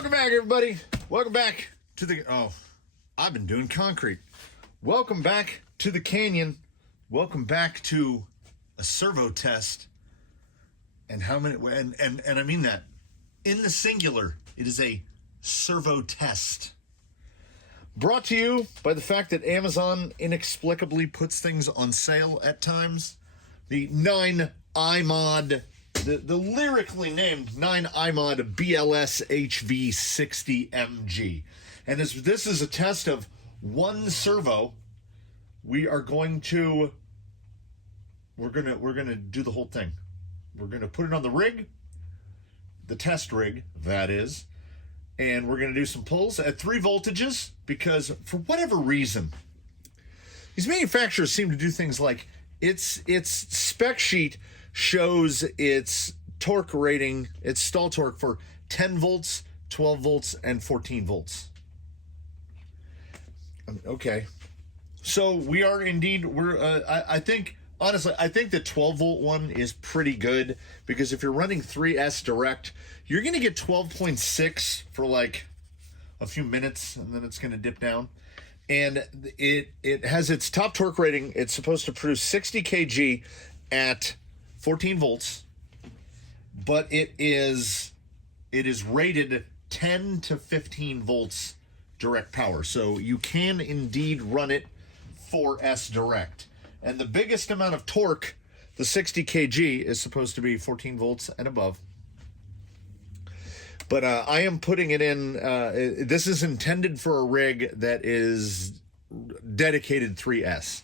Welcome back, everybody. Welcome back to the... Oh, I've been doing concrete. Welcome back to the canyon. Welcome back to a servo test. And how many... And I mean that. In the singular, it is a servo test. Brought to you by the fact that Amazon inexplicably puts things on sale at times. The 9imod... The lyrically named 9imod BLS-HV60MG. And as this is a test of one servo, we're going to do the whole thing. We're going to put it on the rig, the test rig, that is, and we're going to do some pulls at 3 voltages because for whatever reason, these manufacturers seem to do things like its spec sheet shows its torque rating, its stall torque for 10 volts, 12 volts, and 14 volts. Okay. So we are indeed, I think, honestly, I think the 12 volt one is pretty good because if you're running 3S direct, you're going to get 12.6 for like a few minutes and then it's going to dip down. And it has its top torque rating. It's supposed to produce 60 kg at 14 volts, but it is rated 10 to 15 volts direct power. So you can indeed run it 4S direct. And the biggest amount of torque, the 60 kg, is supposed to be 14 volts and above. But I am putting it in, this is intended for a rig that is dedicated 3S.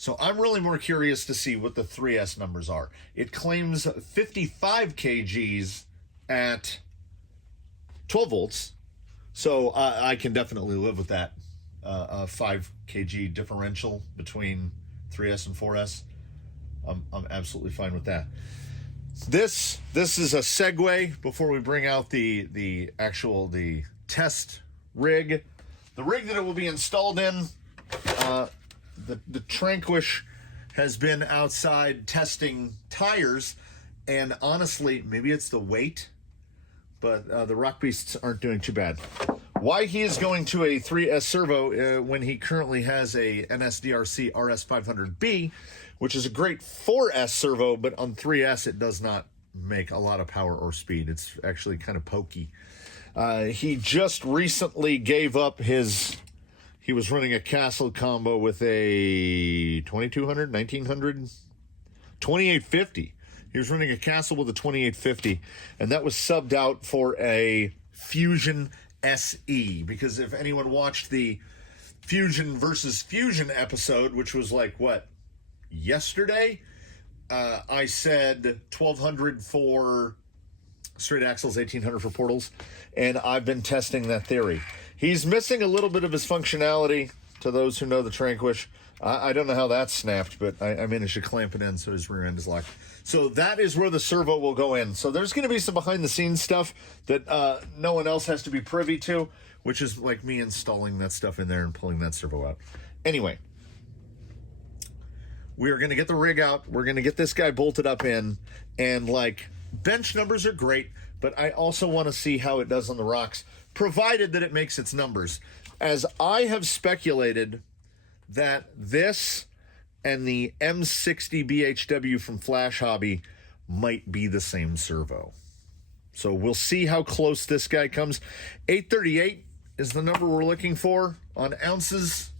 So I'm really more curious to see what the 3S numbers are. It claims 55 kgs at 12 volts. So I can definitely live with that. A 5 kg differential between 3S and 4S. I'm absolutely fine with that. This is a segue before we bring out the test rig. The rig that it will be installed in, the Tranquish has been outside testing tires, and honestly, maybe it's the weight, but the Rock Beasts aren't doing too bad. Why he is going to a 3S servo when he currently has a NSDRC RS500B, which is a great 4S servo, but on 3S it does not make a lot of power or speed. It's actually kind of pokey. He just recently gave up his... He was running a Castle combo with a 2200, 1900, 2850. He was running a Castle with a 2850, and that was subbed out for a Fusion SE. Because if anyone watched the Fusion versus Fusion episode, which was like, what, yesterday? I said 1200 for straight axles, 1800 for portals, and I've been testing that theory. He's missing a little bit of his functionality, to those who know the Tranquish. I don't know how that snapped, but I managed to clamp it in so his rear end is locked. So that is where the servo will go in. So there's going to be some behind-the-scenes stuff that no one else has to be privy to, which is like me installing that stuff in there and pulling that servo out. Anyway, we are going to get the rig out. We're going to get this guy bolted up in, and like, bench numbers are great, but I also want to see how it does on the rocks, provided that it makes its numbers. As I have speculated that this and the M60 BHW from Flash Hobby might be the same servo. So we'll see how close this guy comes. 838 is the number we're looking for on ounces.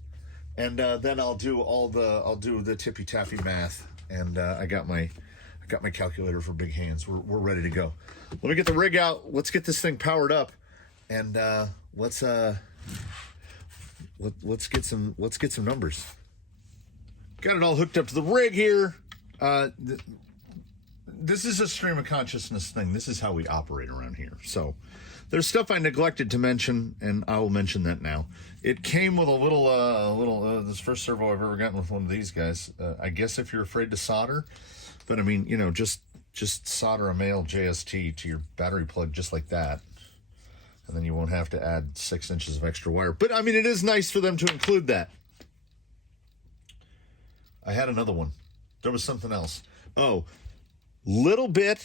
And then I'll do the tippy tappy math. And I got my calculator for big hands. We're ready to go. Let me get the rig out. Let's get this thing powered up. And let's get some numbers. Got it all hooked up to the rig here. This is a stream of consciousness thing. This is how we operate around here. So there's stuff I neglected to mention, and I will mention that now. It came with a little this first servo I've ever gotten with one of these guys. I guess if you're afraid to solder, but I mean, you know, just solder a male JST to your battery plug just like that. And then you won't have to add 6 inches of extra wire. But, I mean, it is nice for them to include that. I had another one. There was something else. Oh, the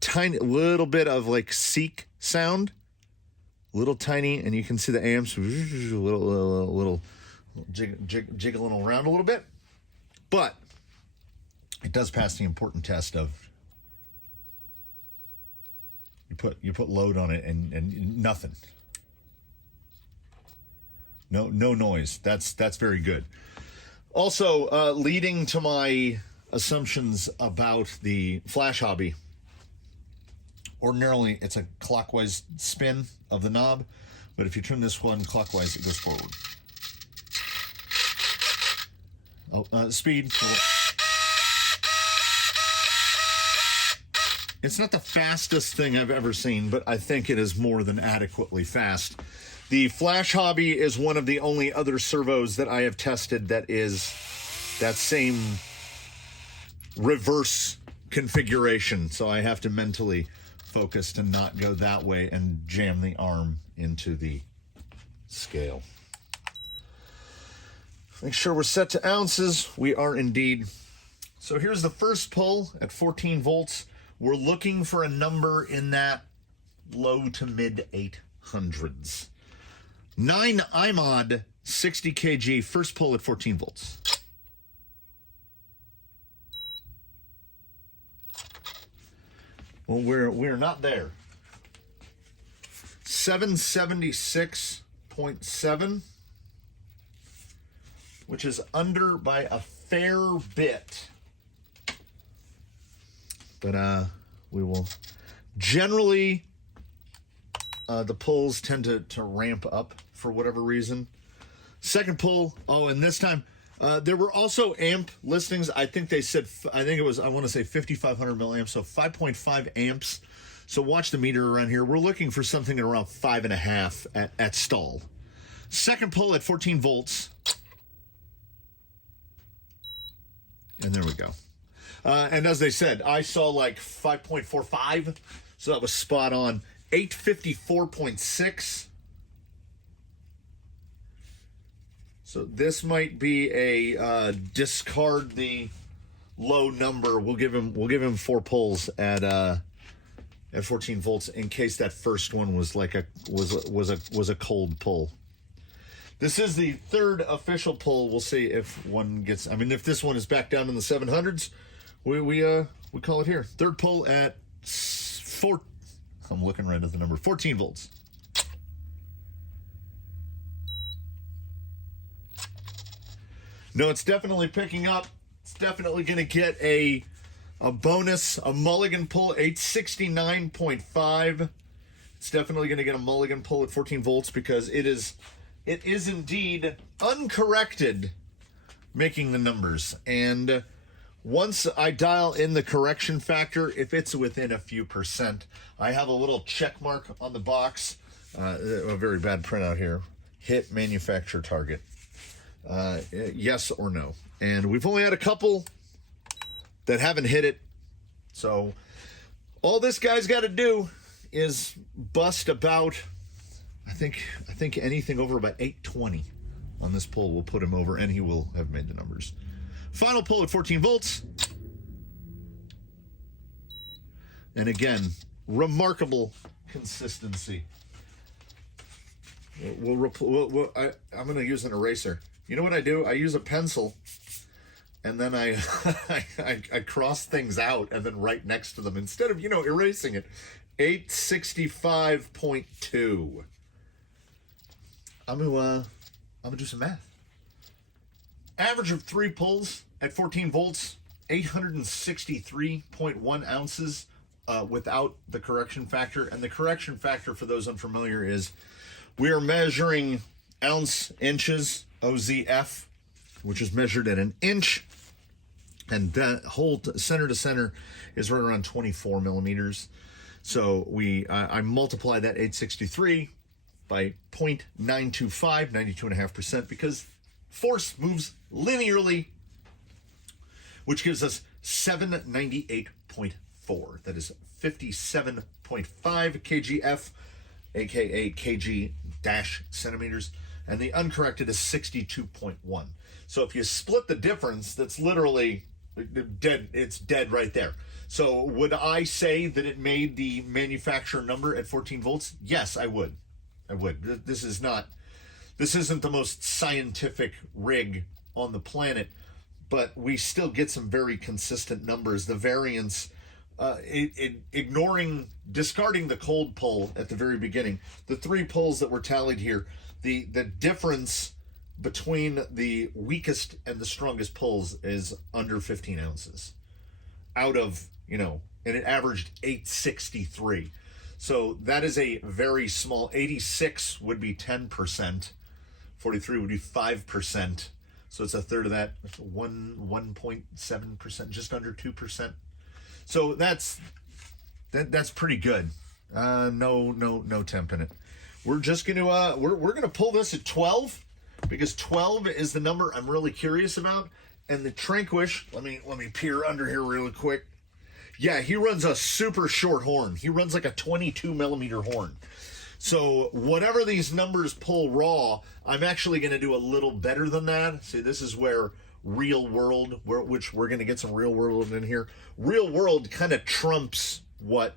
tiny little bit of, like, seek sound little tiny, and you can see the amps little jiggling around a little bit, but it does pass the important test of you put load on it and nothing, no noise. That's very good. Also, leading to my assumptions about the flash hobby. Ordinarily, it's a clockwise spin of the knob, but if you turn this one clockwise, it goes forward. Speed. It's not the fastest thing I've ever seen, but I think it is more than adequately fast. The Flash Hobby is one of the only other servos that I have tested that is that same reverse configuration, so I have to mentally focus to not go that way and jam the arm into the scale. Make sure we're set to ounces. We are indeed. So here's the first pull at 14 volts. We're looking for a number in that low to mid 800s. 9imod 60 kg, first pull at 14 volts. Well, we're not there. 776.7, which is under by a fair bit. But we will generally the pulls tend to ramp up for whatever reason. Second pull, and this time there were also amp listings. I think they said, I want to say 5,500 milliamps, so 5.5 amps. So watch the meter around here. We're looking for something at around 5.5 at stall. Second pull at 14 volts. And there we go. And as they said, I saw like 5.45, so that was spot on. 854.6. So this might be a discard the low number. We'll give him 4 pulls at 14 volts in case that first one was like was a cold pull. This is the third official pull. We'll see if one gets. I mean, if this one is back down in the 700s. We call it here. Third pull at 4. I'm looking right at the number. 14 volts. No, it's definitely picking up. It's definitely going to get a bonus, a mulligan pull, 869.5. It's definitely going to get a mulligan pull at 14 volts because it is indeed uncorrected making the numbers. And once I dial in the correction factor, if it's within a few percent, I have a little check mark on the box. A very bad printout here. Hit manufacturer target. Yes or no. And we've only had a couple that haven't hit it. So all this guy's got to do is bust about, I think anything over about 820 on this pull will put him over, and he will have made the numbers. Final pull at 14 volts. And again, remarkable consistency. I'm going to use an eraser. You know what I do? I use a pencil, and then I cross things out and then write next to them instead of, erasing it. 865.2. I'm gonna do some math. Average of 3 pulls at 14 volts, 863.1 ounces without the correction factor. And the correction factor, for those unfamiliar, is we are measuring ounce inches, OZF, which is measured at an inch. And that whole center to center is right around 24 millimeters. So I multiply that 863 by 0.925, 92.5%, because force moves linearly, which gives us 798.4. That is 57.5 kgf, aka kg dash centimeters, and the uncorrected is 62.1. So if you split the difference, that's literally dead. It's dead right there. So would I say that it made the manufacturer number at 14 volts? Yes, I would. I would. This isn't the most scientific rig on the planet, but we still get some very consistent numbers. The variance, discarding the cold pull at the very beginning, the 3 pulls that were tallied here, the difference between the weakest and the strongest pulls is under 15 ounces out of, and it averaged 863. So that is a very small. 86 would be 10%, 43 would be 5%. So it's a third of that, 1.7%, just under 2%. So that's pretty good. No temp in it. We're just gonna we're gonna pull this at 12 because 12 is the number I'm really curious about. And the Tranquish, let me peer under here really quick. Yeah, he runs a super short horn. He runs like a 22 millimeter horn. So whatever these numbers pull raw, I'm actually going to do a little better than that. See, this is where real world, which we're going to get some real world in here. Real world kind of trumps what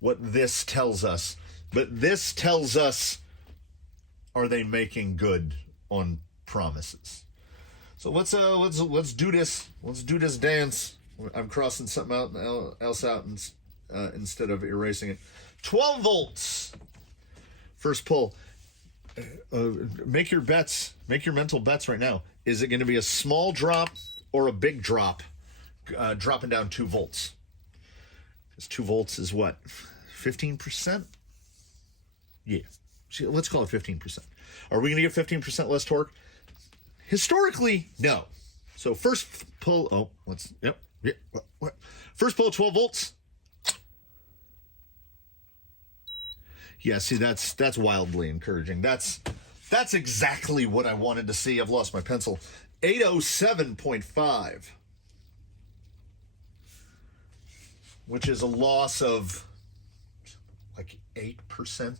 this tells us. But this tells us, are they making good on promises? So let's do this. Let's do this dance. I'm crossing something else out instead of erasing it. 12 volts. First pull. Make your bets. Make your mental bets right now. Is it going to be a small drop or a big drop? Dropping down 2 volts. Because 2 volts is what? 15%? Yeah. Let's call it 15%. Are we going to get 15% less torque? Historically, no. So first pull. First pull, 12 volts. Yeah, see, that's wildly encouraging. That's exactly what I wanted to see. I've lost my pencil. 807.5, which is a loss of like 8%.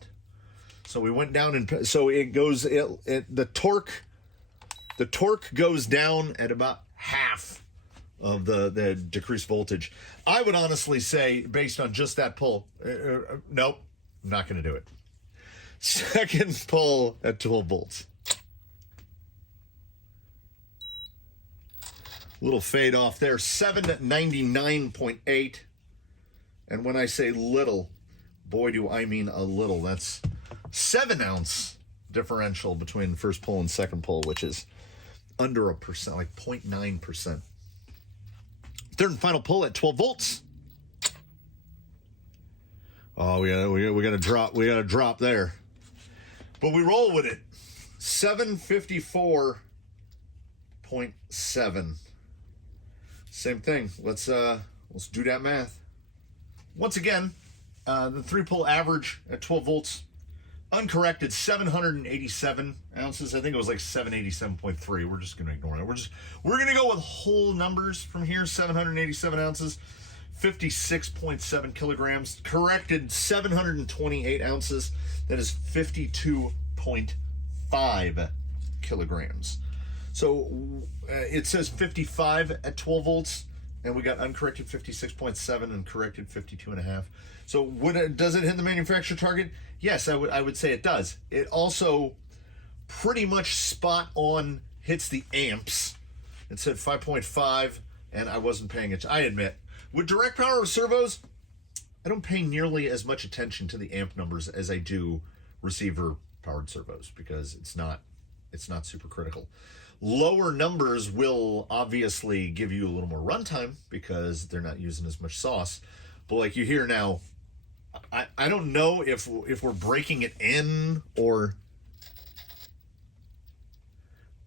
So we went down and so it goes. The torque goes down at about half of the decreased voltage. I would honestly say, based on just that pull, nope. I'm not going to do it. Second pull at 12 volts. Little fade off there. 799.8. And when I say little, boy, do I mean a little. That's 7 ounce differential between first pull and second pull, which is under 1%, like 0.9%. Third and final pull at 12 volts. Oh, we got a drop there. But we roll with it. 754.7. Same thing. Let's do that math. Once again, the 3-pull average at 12 volts, uncorrected 787 ounces. I think it was like 787.3. We're just going to ignore that. We're going to go with whole numbers from here. 787 ounces. 56.7 kilograms, corrected 728 ounces. That is 52.5 kilograms. So it says 55 at 12 volts, and we got uncorrected 56.7 and corrected 52.5. So does it hit the manufacturer target? Yes, I would say it does. It also pretty much spot on hits the amps. It said 5.5, and I wasn't paying attention. I admit. With direct power servos, I don't pay nearly as much attention to the amp numbers as I do receiver powered servos because it's not super critical. Lower numbers will obviously give you a little more runtime because they're not using as much sauce. But like you hear now, I don't know if we're breaking it in or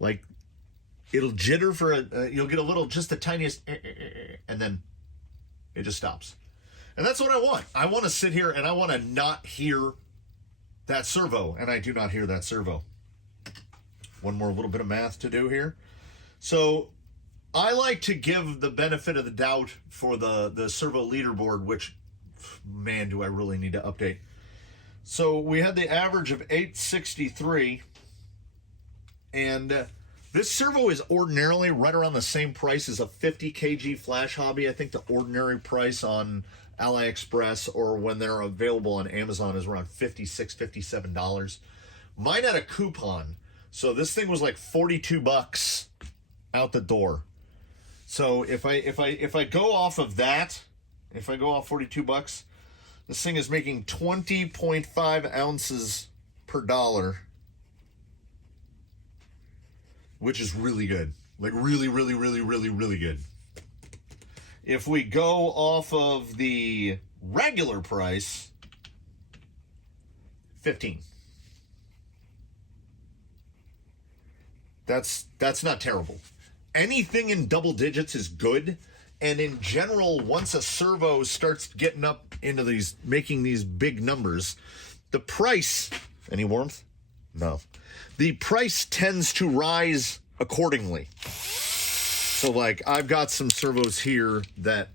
like it'll jitter for you'll get a little, just the tiniest, and then it just stops. And that's what I want. I want to sit here and I want to not hear that servo, and I do not hear that servo. One more little bit of math to do here. So I like to give the benefit of the doubt for the servo leaderboard, which, man, do I really need to update. So we had the average of 863, and this servo is ordinarily right around the same price as a 50 kg flash hobby. I think the ordinary price on AliExpress or when they're available on Amazon is around $56, $57. Mine had a coupon, so this thing was like 42 bucks out the door. So if I go off of that, if I go off 42 bucks, this thing is making 20.5 ounces per dollar, which is really good. Like really, really, really, really, really good. If we go off of the regular price, 15. That's not terrible. Anything in double digits is good. And in general, once a servo starts getting up into these, making these big numbers, the price, any warmth? No. The price tends to rise accordingly. So like I've got some servos here that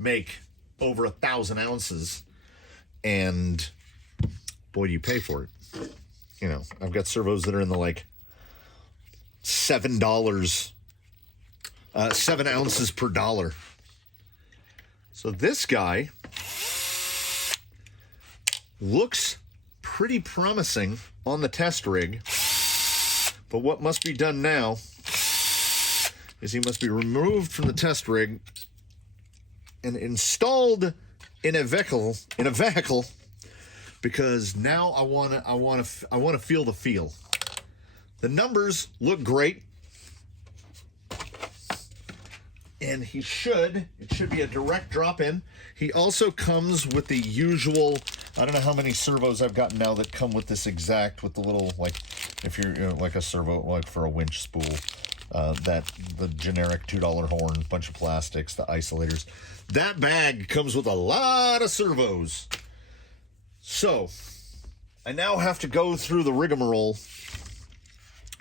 make over 1,000 ounces, and boy, do you pay for it. You know, I've got servos that are in the like $7, 7 ounces per dollar. So this guy looks pretty promising on the test rig, but what must be done now is he must be removed from the test rig and installed in a vehicle, because now I want to feel the feel. The numbers look great, and it should be a direct drop in. He also comes with the usual, I don't know how many servos I've gotten now that come with this exact, with the little, like, if you're, you know, like a servo, like for a winch spool, that the generic $2 horn, bunch of plastics, the isolators. That bag comes with a lot of servos. So I now have to go through the rigmarole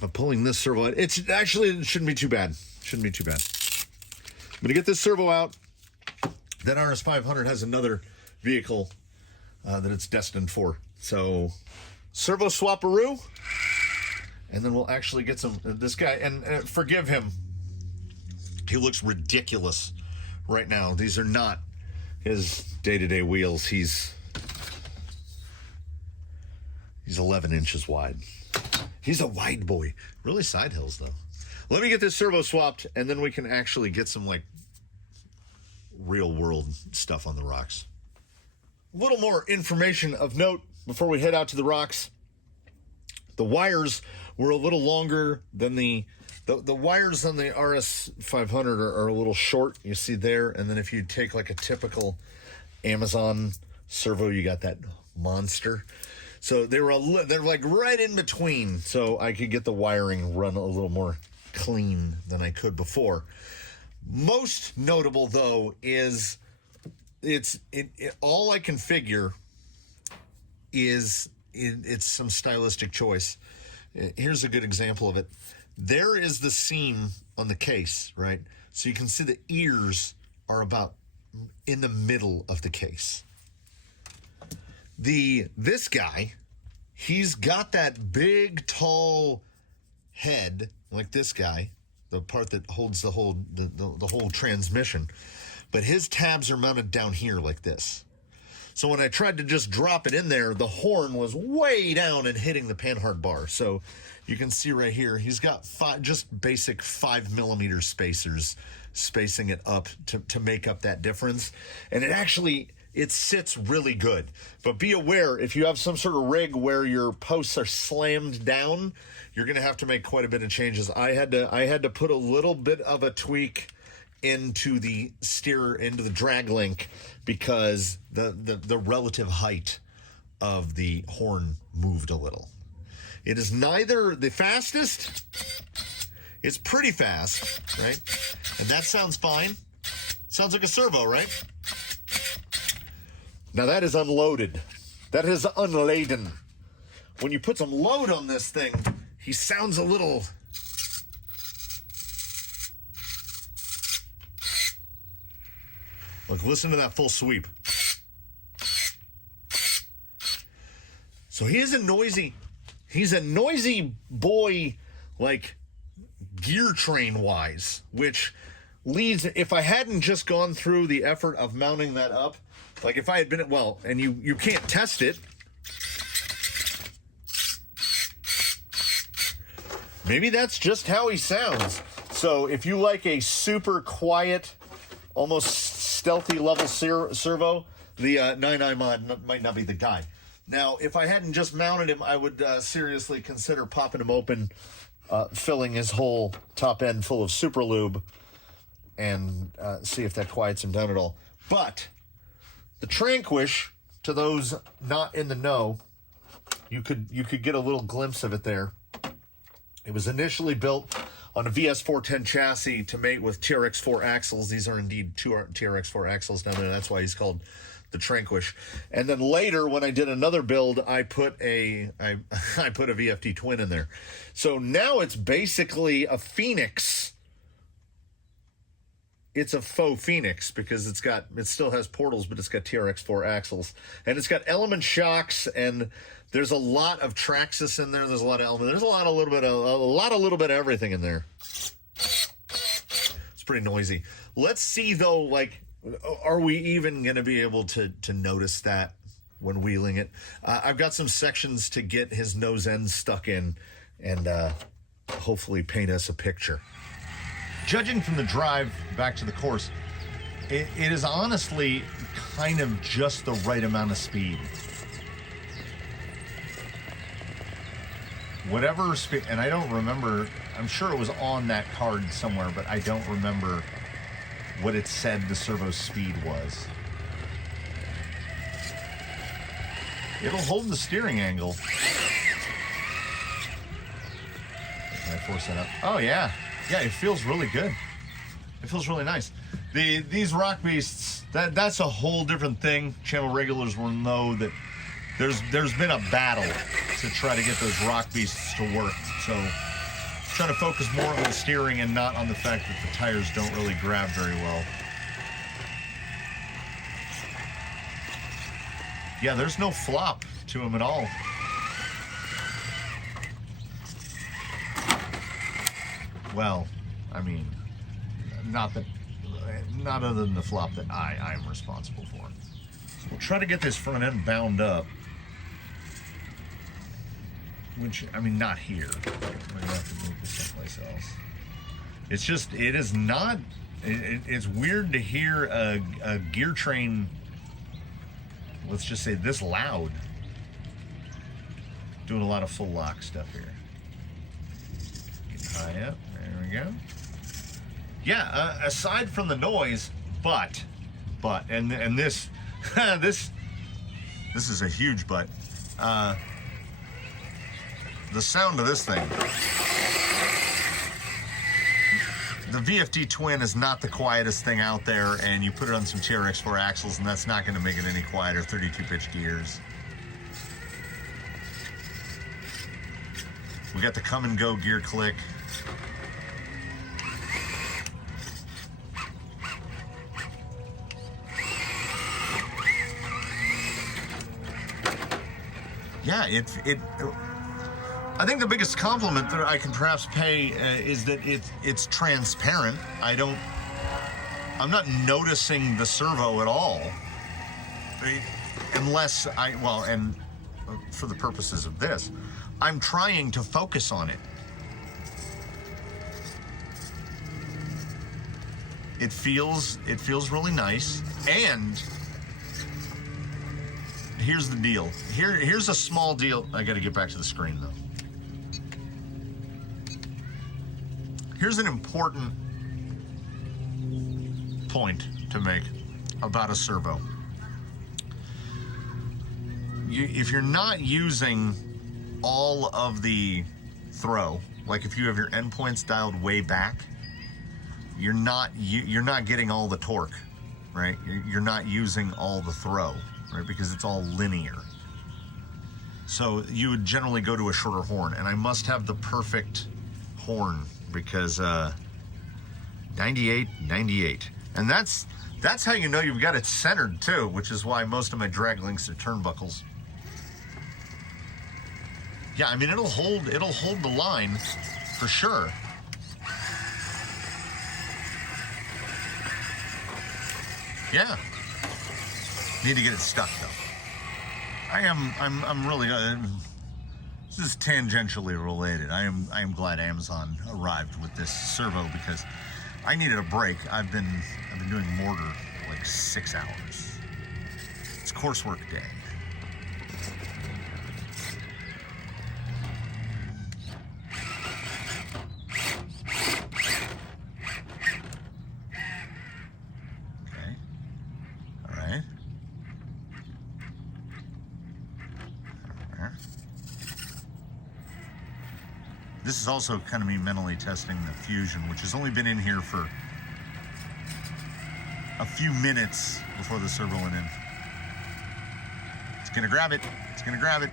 of pulling this servo out. It shouldn't be too bad. Shouldn't be too bad. I'm going to get this servo out. That RS500 has another vehicle that it's destined for. So servo swap-a-roo. And then we'll actually get some, this guy, and forgive him. He looks ridiculous right now. These are not his day-to-day wheels. He's 11 inches wide. He's a wide boy. Really side hills, though. Let me get this servo swapped, and then we can actually get some, like, real-world stuff on the rocks. A little more information of note before we head out to the rocks. The wires were a little longer than the wires on the RS500 are a little short. You see there, and then if you take like a typical Amazon servo, you got that monster. So they're like right in between, so I could get the wiring run a little more clean than I could before. Most notable though is all I can figure is it's some stylistic choice. Here's a good example of it. There is the seam on the case, right? So you can see the ears are about in the middle of the case. This guy, he's got that big, tall head like this guy, the part that holds the whole transmission, but his tabs are mounted down here like this. So when I tried to just drop it in there, the horn was way down and hitting the panhard bar. So you can see right here, he's got just basic 5mm spacers spacing it up to make up that difference. And it sits really good. But be aware, if you have some sort of rig where your posts are slammed down, you're going to have to make quite a bit of changes. I had to put a little bit of a tweak into the drag link, because the relative height of the horn moved a little. It is neither the fastest, it's pretty fast, right? And that sounds fine. Sounds like a servo, right? Now that is unloaded. That is unladen. When you put some load on this thing, he sounds a little... Look, listen to that full sweep. So he's a noisy boy, like gear train wise, which leads, if I hadn't just gone through the effort of mounting that up, Like if I had been, well, and you can't test it. Maybe that's just how he sounds. So if you like a super quiet, almost stealthy level servo, the 9imod might not be the guy. Now, if I hadn't just mounted him, I would seriously consider popping him open, filling his whole top end full of super lube, and see if that quiets him down at all. But the Tranquish, to those not in the know, you could get a little glimpse of it there. It was initially built on a VS410 chassis to mate with TRX4 axles. These are indeed two TRX4 axles down there. That's why he's called the Tranquish. And then later, when I did another build, I put a VFD twin in there. So now it's basically a Phoenix. It's a faux Phoenix because it still has portals, but it's got TRX4 axles, and it's got element shocks, and there's a lot of Traxxas in there. There's a lot of element. There's a little bit of everything in there. It's pretty noisy. Let's see though, like, are we even going to be able to notice that when wheeling it? I've got some sections to get his nose end stuck in, and hopefully paint us a picture. Judging from the drive back to the course, it is honestly kind of just the right amount of speed. Whatever speed, and I don't remember, I'm sure it was on that card somewhere, but I don't remember what it said the servo speed was. It'll hold the steering angle. Can I force that up? Oh yeah. Yeah, it feels really good. It feels really nice. These rock beasts, that's a whole different thing. Channel regulars will know that there's been a battle to try to get those rock beasts to work. So trying to focus more on the steering and not on the fact that the tires don't really grab very well. Yeah, there's no flop to them at all. Well, I mean, not other than the flop that I'm responsible for. So we'll try to get this front end bound up. Which, I mean, not here. We're gonna have to move this someplace else. It's just, it is not, it's weird to hear a gear train, let's just say this loud, doing a lot of full lock stuff here. Get high up. There we go. Yeah, aside from the noise, but, and this, this is a huge but. The sound of this thing. The VFD twin is not the quietest thing out there, and you put it on some TRX4 axles, and that's not going to make it any quieter. 32-pitch gears. We got the come and go gear click. Yeah, I think the biggest compliment that I can perhaps pay is that it's transparent. I'm not noticing the servo at all, unless and for the purposes of this, I'm trying to focus on it. It feels really nice, and here's the deal. Here's a small deal. I got to get back to the screen though. Here's an important point to make about a servo. If you're not using all of the throw, like if you have your endpoints dialed way back, you're not getting all the torque, right? You're not using all the throw, right? Because it's all linear. So you would generally go to a shorter horn, and I must have the perfect horn because 98, 98. And that's how you know you've got it centered too, which is why most of my drag links are turnbuckles. Yeah, I mean it'll hold the line for sure. Yeah. Need to get it stuck though. I'm really, this is tangentially related. I am glad Amazon arrived with this servo because I needed a break. I've been doing mortar for like 6 hours. It's coursework day. Okay. All right. This is also kind of me mentally testing the fusion, which has only been in here for a few minutes before the servo went in. It's gonna grab it. It's gonna grab it.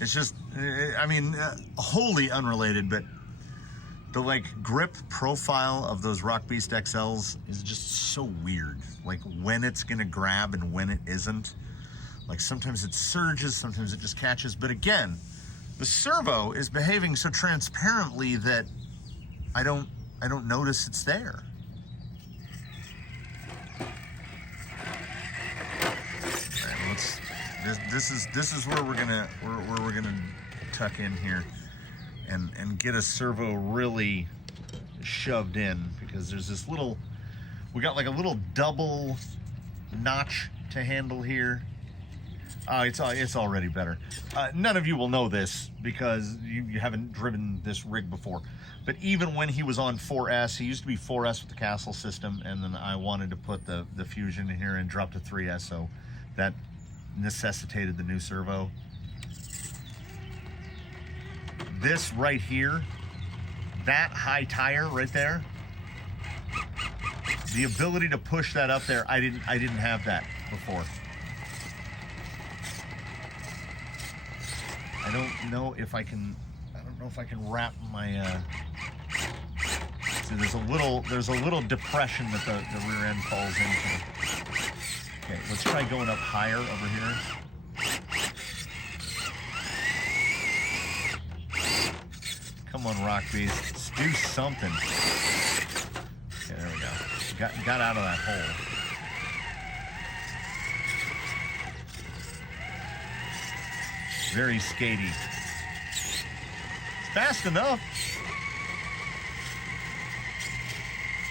It's just, I mean, wholly unrelated, but the like grip profile of those Rock Beast XLs is just so weird. Like when it's gonna grab and when it isn't. Like sometimes it surges, sometimes it just catches. But again, the servo is behaving so transparently that I don't notice it's there. All right, this is where we're gonna tuck in here and get a servo really shoved in, because there's this little, we got like a little double notch to handle here. It's already better. None of you will know this because you haven't driven this rig before, but even when he was on 4S, he used to be 4S with the Castle system, and then I wanted to put the Fusion in here and drop to 3S, so that necessitated the new servo. This right here, that high tire right there, the ability to push that up there, I didn't have that before. I don't know if I can wrap my so there's a little depression that the rear end falls into. Okay, let's try going up higher over here. Come on, Rock Beast, let's do something. Okay, there we go. Got out of that hole. Very skatey. It's fast enough.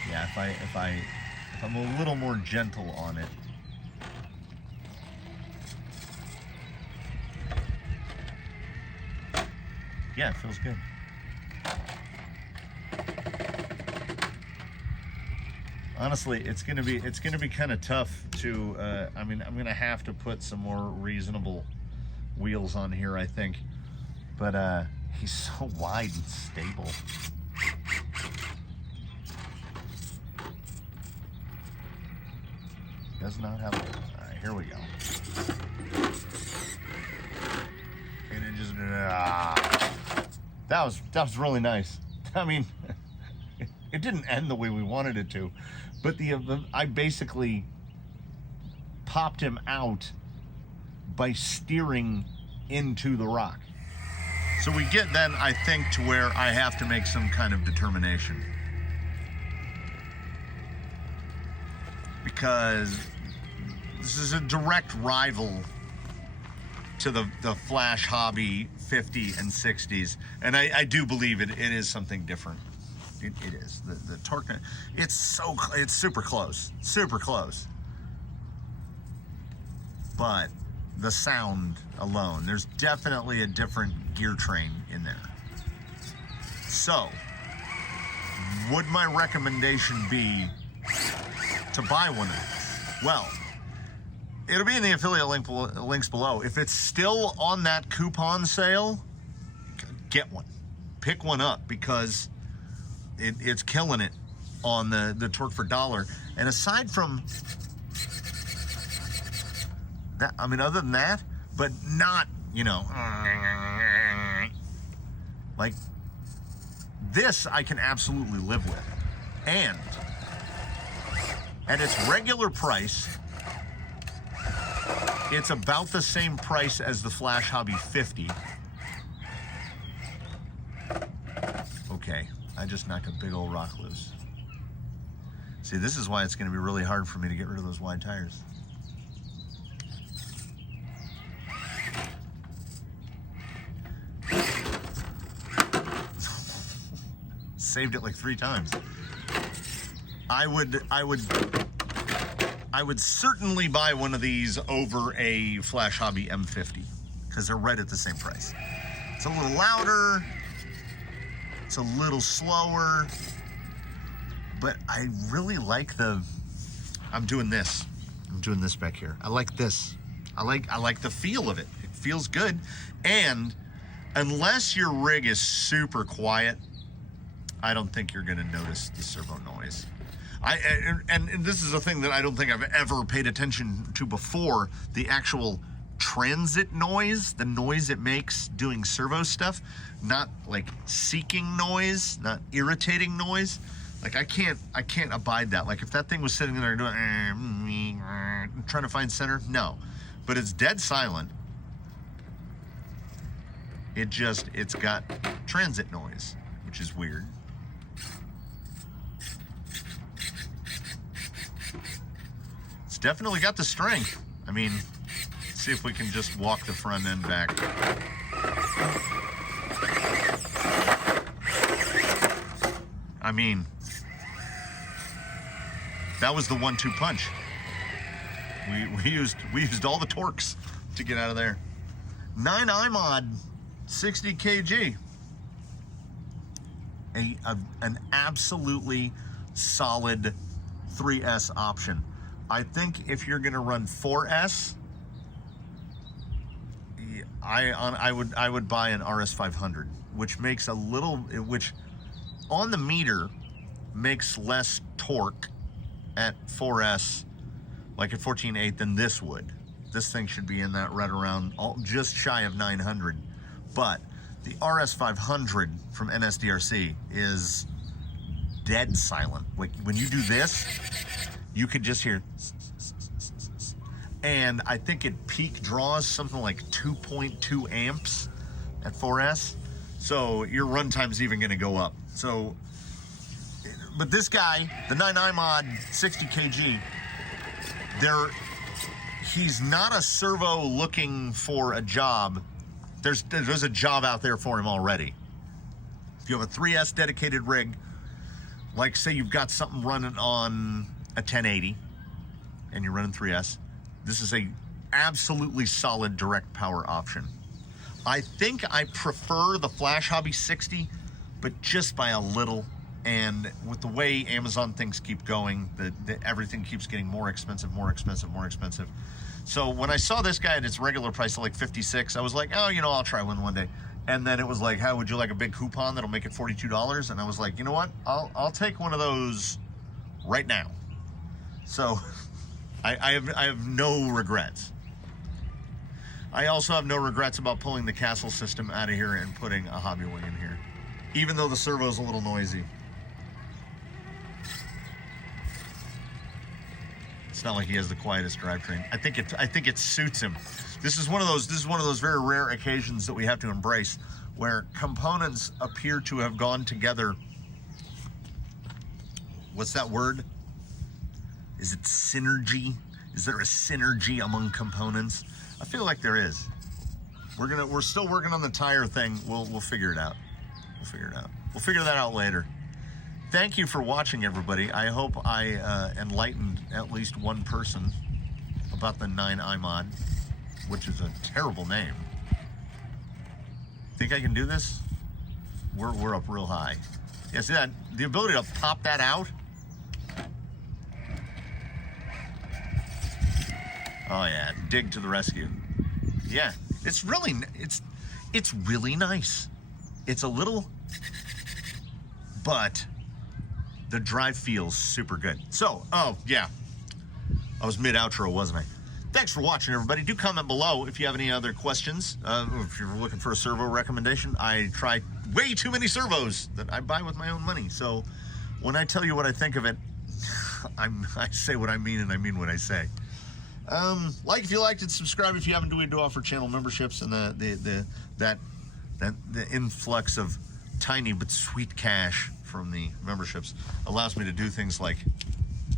Yeah, if I'm a little more gentle on it. Yeah, it feels good. Honestly, it's gonna be kind of tough to. I mean, I'm gonna have to put some more reasonable wheels on here, I think. But he's so wide and stable. Does not have. All right, here we go. And it just. That was really nice. I mean, it didn't end the way we wanted it to, but I basically popped him out by steering into the rock. So we get then, I think, to where I have to make some kind of determination, because this is a direct rival to the Flash Hobby 50 and 60s, and I do believe it is something different. It is. The torque, it's super close, but the sound alone, there's definitely a different gear train in there. So would my recommendation be to buy one of these? Well, it'll be in the affiliate links below. If it's still on that coupon sale, get one. Pick one up, because it's killing it on the torque for dollar. And aside from that, I mean, other than that, but not, you know, like this I can absolutely live with. And at its regular price, it's about the same price as the Flash Hobby 50. Okay, I just knocked a big old rock loose. See, this is why it's going to be really hard for me to get rid of those wide tires. Saved it like 3 times. I would certainly buy one of these over a Flash Hobby M50 because they're right at the same price. It's a little louder, it's a little slower, but I really like I'm doing this back here. I like this. I like the feel of it. It feels good. And unless your rig is super quiet, I don't think you're gonna notice the servo noise. And this is a thing that I don't think I've ever paid attention to before, the actual transit noise, the noise it makes doing servo stuff, not like seeking noise, not irritating noise. Like I can't abide that. Like if that thing was sitting there doing trying to find center, no. But it's dead silent. It's got transit noise, which is weird. It's definitely got the strength. I mean, let's see if we can just walk the front end back. I mean, that was the 1-2 punch. We used all the torques to get out of there. 9imod 60 kg. An absolutely solid 3S option. I think if you're gonna run 4S, I would buy an RS500, which makes which on the meter makes less torque at 4S, like at 14.8 than this would. This thing should be in that right around just shy of 900, but the RS500 from NSDRC is dead silent. Like when you do this, you could just hear, and I think it peak draws something like 2.2 amps at 4S. So your runtime's even gonna go up. So, but this guy, the 9imod 60 kg, he's not a servo looking for a job. There's a job out there for him already. If you have a 3S dedicated rig, like say you've got something running on a 1080 and you're running 3S, this is a absolutely solid direct power option. I think I prefer the Flash Hobby 60, but just by a little. And with the way Amazon things keep going, everything keeps getting more expensive, more expensive, more expensive. So when I saw this guy at its regular price of like 56, I was like, oh, I'll try one day. And then it was like, how would you like a big coupon that'll make it $42? And I was like, you know what? I'll take one of those right now. So I have no regrets. I also have no regrets about pulling the Castle system out of here and putting a Hobby Wing in here, even though the servo's a little noisy. It's not like he has the quietest drivetrain. I think it suits him. This is one of those very rare occasions that we have to embrace, where components appear to have gone together. What's that word? Is it synergy? Is there a synergy among components? I feel like there is. We're still working on the tire thing. We'll figure it out. We'll figure it out. We'll figure that out later. Thank you for watching, everybody. I hope I enlightened at least one person about the 9imod, which is a terrible name. Think I can do this? We're up real high. Yeah, see that? The ability to pop that out. Oh yeah, dig to the rescue. Yeah, it's really nice. It's a little, but the drive feels super good. So, oh yeah, I was mid-outro, wasn't I? Thanks for watching, everybody. Do comment below if you have any other questions. If you're looking for a servo recommendation, I try way too many servos that I buy with my own money. So when I tell you what I think of it, I say what I mean and I mean what I say. Like if you liked it, subscribe if you haven't. We do offer channel memberships and the influx of tiny but sweet cash from the memberships allows me to do things like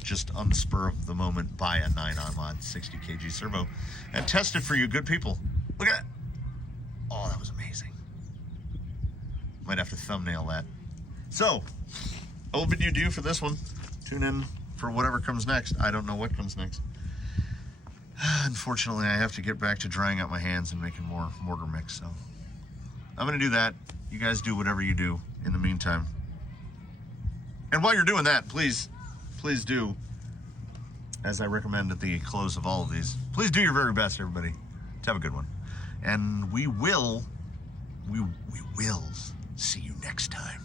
just on the spur of the moment buy a 9imod 60 kg servo and test it for you good people. Look at that. Oh, that was amazing. Might have to thumbnail that. So, I will bid you adieu for this one. Tune in for whatever comes next. I don't know what comes next. Unfortunately, I have to get back to drying out my hands and making more mortar mix, so I'm going to do that. You guys do whatever you do in the meantime. And while you're doing that, please do, as I recommend at the close of all of these, please do your very best, everybody, to have a good one. And we will see you next time.